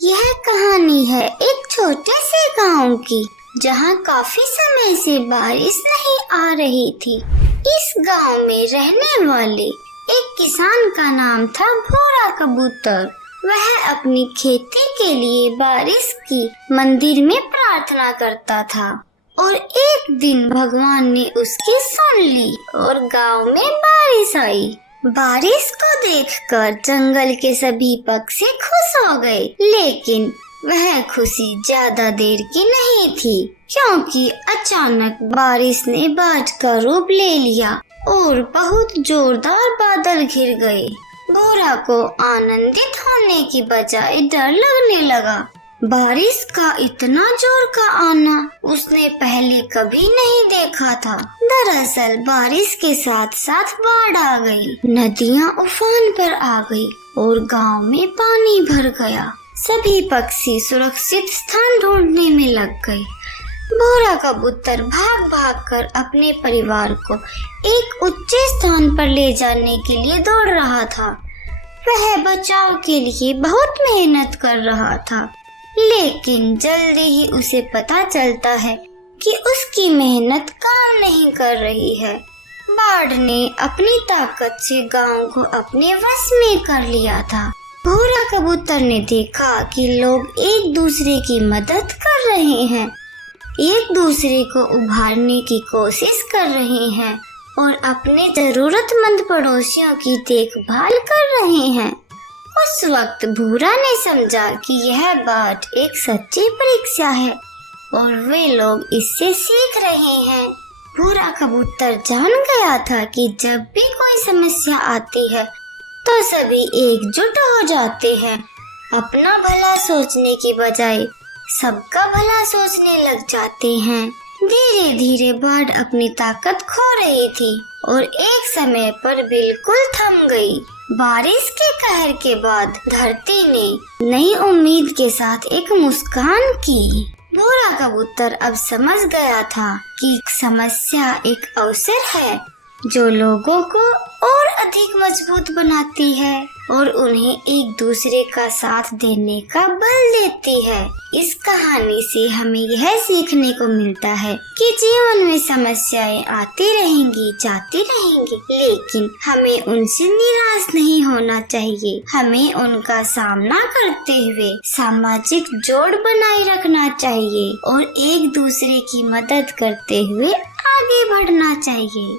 यह कहानी है एक छोटे से गांव की, जहां काफी समय से बारिश नहीं आ रही थी। इस गांव में रहने वाले एक किसान का नाम था भूरा कबूतर। वह अपनी खेती के लिए बारिश की मंदिर में प्रार्थना करता था और एक दिन भगवान ने उसकी सुन ली और गांव में बारिश आई। बारिश को देखकर जंगल के सभी पक्षी खुश हो गए, लेकिन वह खुशी ज्यादा देर की नहीं थी, क्योंकि अचानक बारिश ने बाढ़ का रूप ले लिया और बहुत जोरदार बादल घिर गए। भूरा को आनंदित होने की बजाय डर लगने लगा। बारिश का इतना जोर का आना उसने पहले कभी नहीं देखा था। दरअसल बारिश के साथ साथ बाढ़ आ गई, नदियां उफान पर आ गई और गांव में पानी भर गया। सभी पक्षी सुरक्षित स्थान ढूंढने में लग गए। भूरा कबूतर भाग भाग कर अपने परिवार को एक उच्च स्थान पर ले जाने के लिए दौड़ रहा था। वह बचाव के लिए बहुत मेहनत कर रहा था, लेकिन जल्दी ही उसे पता चलता है कि उसकी मेहनत काम नहीं कर रही है। बाढ़ ने अपनी ताकत से गांव को अपने वश में कर लिया था। भूरा कबूतर ने देखा कि लोग एक दूसरे की मदद कर रहे हैं, एक दूसरे को उभारने की कोशिश कर रहे हैं और अपने जरूरतमंद पड़ोसियों की देखभाल कर रहे हैं। उस वक्त भूरा ने समझा कि यह बात एक सच्ची परीक्षा है और वे लोग इससे सीख रहे हैं। भूरा कबूतर जान गया था कि जब भी कोई समस्या आती है तो सभी एकजुट हो जाते हैं। अपना भला सोचने की बजाय सबका भला सोचने लग जाते हैं। धीरे धीरे बाढ़ अपनी ताकत खो रही थी और एक समय पर बिल्कुल थम गई। बारिश के कहर के बाद धरती ने नई उम्मीद के साथ एक मुस्कान की। भूरा कबूतर अब समझ गया था कि समस्या एक अवसर है जो लोगों को और अधिक मजबूत बनाती है और उन्हें एक दूसरे का साथ देने का बल देती है। इस कहानी से हमें यह सीखने को मिलता है कि जीवन में समस्याएं आती रहेंगी, जाती रहेंगी, लेकिन हमें उनसे निराश नहीं होना चाहिए। हमें उनका सामना करते हुए सामाजिक जोड़ बनाए रखना चाहिए और एक दूसरे की मदद करते हुए आगे बढ़ना चाहिए।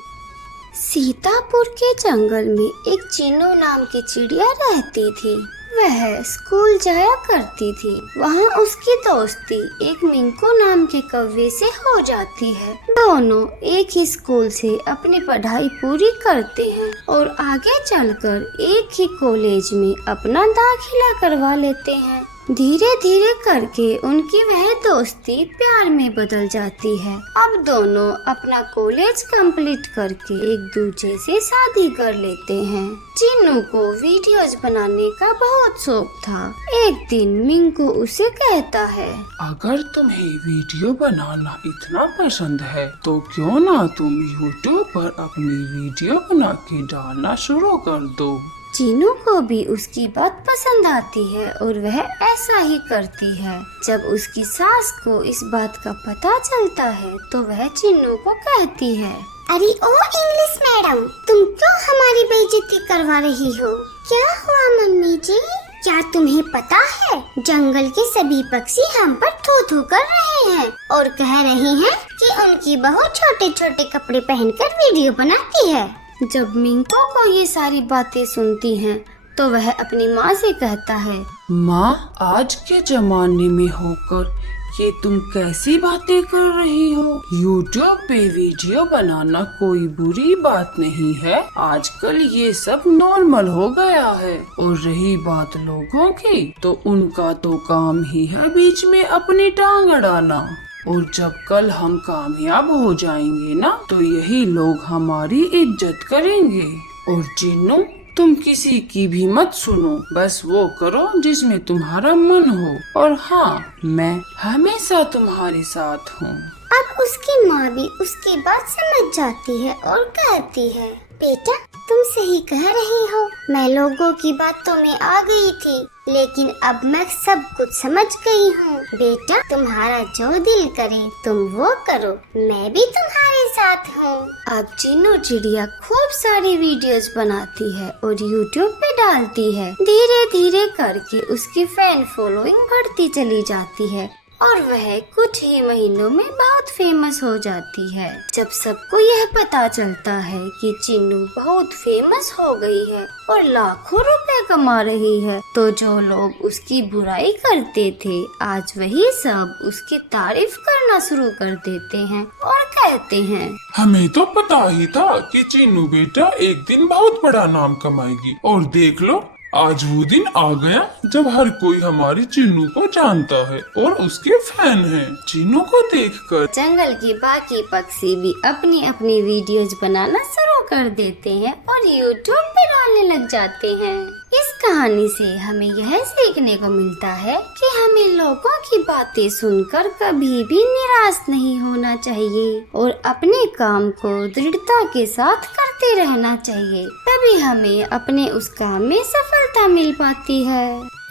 सीतापुर के जंगल में एक चीनू नाम की चिड़िया रहती थी। वह स्कूल जाया करती थी। वहाँ उसकी दोस्ती एक मिंकू नाम के कौवे से हो जाती है। दोनों एक ही स्कूल से अपनी पढ़ाई पूरी करते हैं और आगे चलकर एक ही कॉलेज में अपना दाखिला करवा लेते हैं। धीरे धीरे करके उनकी वह दोस्ती प्यार में बदल जाती है। अब दोनों अपना कॉलेज कंप्लीट करके एक दूसरे से शादी कर लेते हैं। चिन्नू को वीडियोज बनाने का बहुत शौक था। एक दिन मिंकू उसे कहता है, अगर तुम्हें वीडियो बनाना इतना पसंद है तो क्यों ना तुम YouTube पर अपनी वीडियो बना के डालना शुरू कर दो। चिन्नू को भी उसकी बात पसंद आती है और वह ऐसा ही करती है। जब उसकी सास को इस बात का पता चलता है तो वह चिन्नू को कहती है, अरे ओ इंग्लिश मैडम, तुम क्यों हमारी बेइज्जती करवा रही हो? क्या हुआ मम्मी जी? क्या तुम्हें पता है जंगल के सभी पक्षी हम पर थू थू कर रहे हैं और कह रहे हैं कि उनकी बहू छोटे छोटे कपड़े पहनकर वीडियो बनाती है। जब मिंको को ये सारी बातें सुनती हैं तो वह अपनी माँ से कहता है, माँ, आज के जमाने में होकर ये तुम कैसी बातें कर रही हो? YouTube पे वीडियो बनाना कोई बुरी बात नहीं है। आजकल ये सब नॉर्मल हो गया है। और रही बात लोगों की, तो उनका तो काम ही है बीच में अपनी टांग अड़ाना। और जब कल हम कामयाब हो जाएंगे ना, तो यही लोग हमारी इज्जत करेंगे। और चिन्नू, तुम किसी की भी मत सुनो, बस वो करो जिसमें तुम्हारा मन हो। और हाँ, मैं हमेशा तुम्हारे साथ हूँ। अब उसकी माँ भी उसकी बात समझ जाती है और कहती है, बेटा तुम सही कह रही हो। मैं लोगों की बातों में आ गई थी, लेकिन अब मैं सब कुछ समझ गई हूँ। बेटा, तुम्हारा जो दिल करे तुम वो करो, मैं भी तुम्हारे साथ हूँ। अब चिन्नू चिड़िया खूब सारी वीडियोस बनाती है और यूट्यूब पे डालती है। धीरे धीरे करके उसकी फैन फॉलोइंग बढ़ती चली जाती है और वह कुछ ही महीनों में बहुत फेमस हो जाती है। जब सबको यह पता चलता है कि चिन्नू बहुत फेमस हो गई है और लाखों रुपए कमा रही है, तो जो लोग उसकी बुराई करते थे आज वही सब उसकी तारीफ करना शुरू कर देते हैं और कहते हैं, हमें तो पता ही था कि चिन्नू बेटा एक दिन बहुत बड़ा नाम कमाएगी, और देख लो आज वो दिन आ गया जब हर कोई हमारी चिन्नू को जानता है और उसके फैन हैं। चिन्नू को देखकर जंगल के बाकी पक्षी भी अपनी अपनी वीडियोज बनाना शुरू कर देते हैं और यूट्यूब पे डालने लग जाते हैं। इस कहानी से हमें यह सीखने को मिलता है कि हमें लोगों की बातें सुनकर कभी भी निराश नहीं होना चाहिए और अपने काम को दृढ़ता के साथ करते रहना चाहिए, तभी हमें अपने उस काम में सफलता मिल पाती है।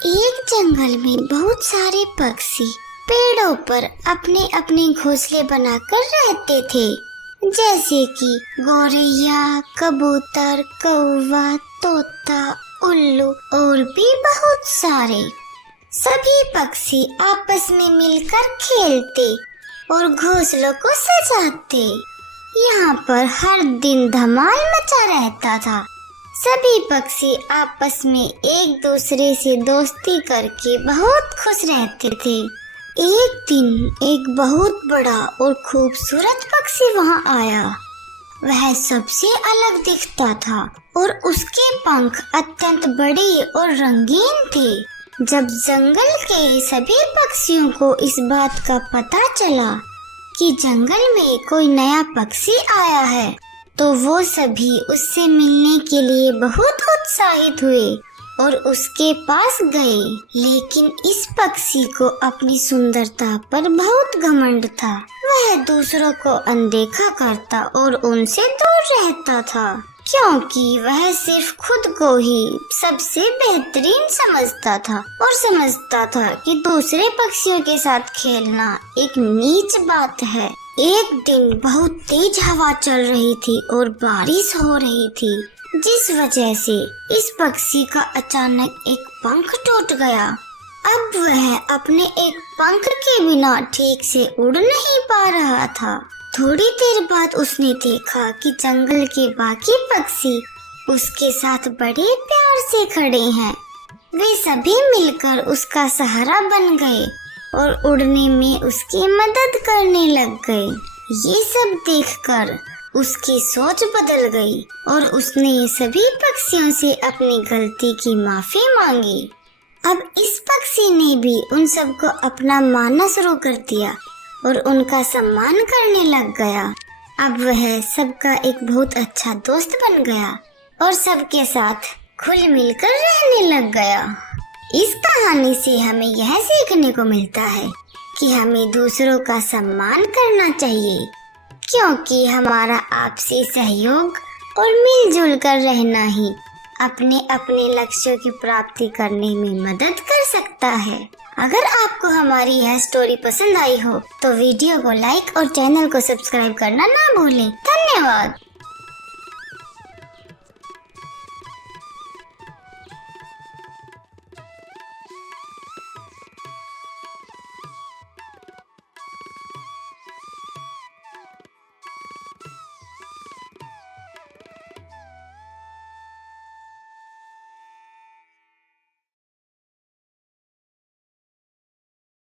एक जंगल में बहुत सारे पक्षी पेड़ों पर अपने अपने घोंसले बनाकर रहते थे, जैसे कि गौरैया, कबूतर, कौवा, तोता, उल्लू और भी बहुत सारे। सभी पक्षी आपस में मिलकर खेलते और घोंसलों को सजाते। यहाँ पर हर दिन धमाल मचा रहता था। सभी पक्षी आपस में एक दूसरे से दोस्ती करके बहुत खुश रहते थे। एक दिन एक बहुत बड़ा और खूबसूरत पक्षी वहाँ आया। वह सबसे अलग दिखता था और उसके पंख अत्यंत बड़े और रंगीन थे। जब जंगल के सभी पक्षियों को इस बात का पता चला कि जंगल में कोई नया पक्षी आया है, तो वो सभी उससे मिलने के लिए बहुत उत्साहित हुए और उसके पास गए। लेकिन इस पक्षी को अपनी सुंदरता पर बहुत घमंड था। वह दूसरों को अनदेखा करता और उनसे दूर रहता था, क्योंकि वह सिर्फ खुद को ही सबसे बेहतरीन समझता था और समझता था कि दूसरे पक्षियों के साथ खेलना एक नीच बात है। एक दिन बहुत तेज हवा चल रही थी और बारिश हो रही थी, जिस वजह से इस पक्षी का अचानक एक पंख टूट गया। अब वह अपने एक पंख के बिना ठीक से उड़ नहीं पा रहा था। थोड़ी देर बाद उसने देखा कि जंगल के बाकी पक्षी उसके साथ बड़े प्यार से खड़े हैं। वे सभी मिलकर उसका सहारा बन गए और उड़ने में उसकी मदद करने लग गए। ये सब देखकर उसकी सोच बदल गई और उसने सभी पक्षियों से अपनी गलती की माफी मांगी। अब इस पक्षी ने भी उन सबको अपना मानना शुरू कर दिया और उनका सम्मान करने लग गया। अब वह सबका एक बहुत अच्छा दोस्त बन गया और सबके साथ खुल मिलकर रहने लग गया। इस कहानी से हमें यह सीखने को मिलता है कि हमें दूसरों का सम्मान करना चाहिए, क्योंकि हमारा आपसी सहयोग और मिलजुल कर रहना ही अपने अपने लक्ष्यों की प्राप्ति करने में मदद कर सकता है। अगर आपको हमारी यह स्टोरी पसंद आई हो तो वीडियो को लाइक और चैनल को सब्सक्राइब करना ना भूलें। धन्यवाद।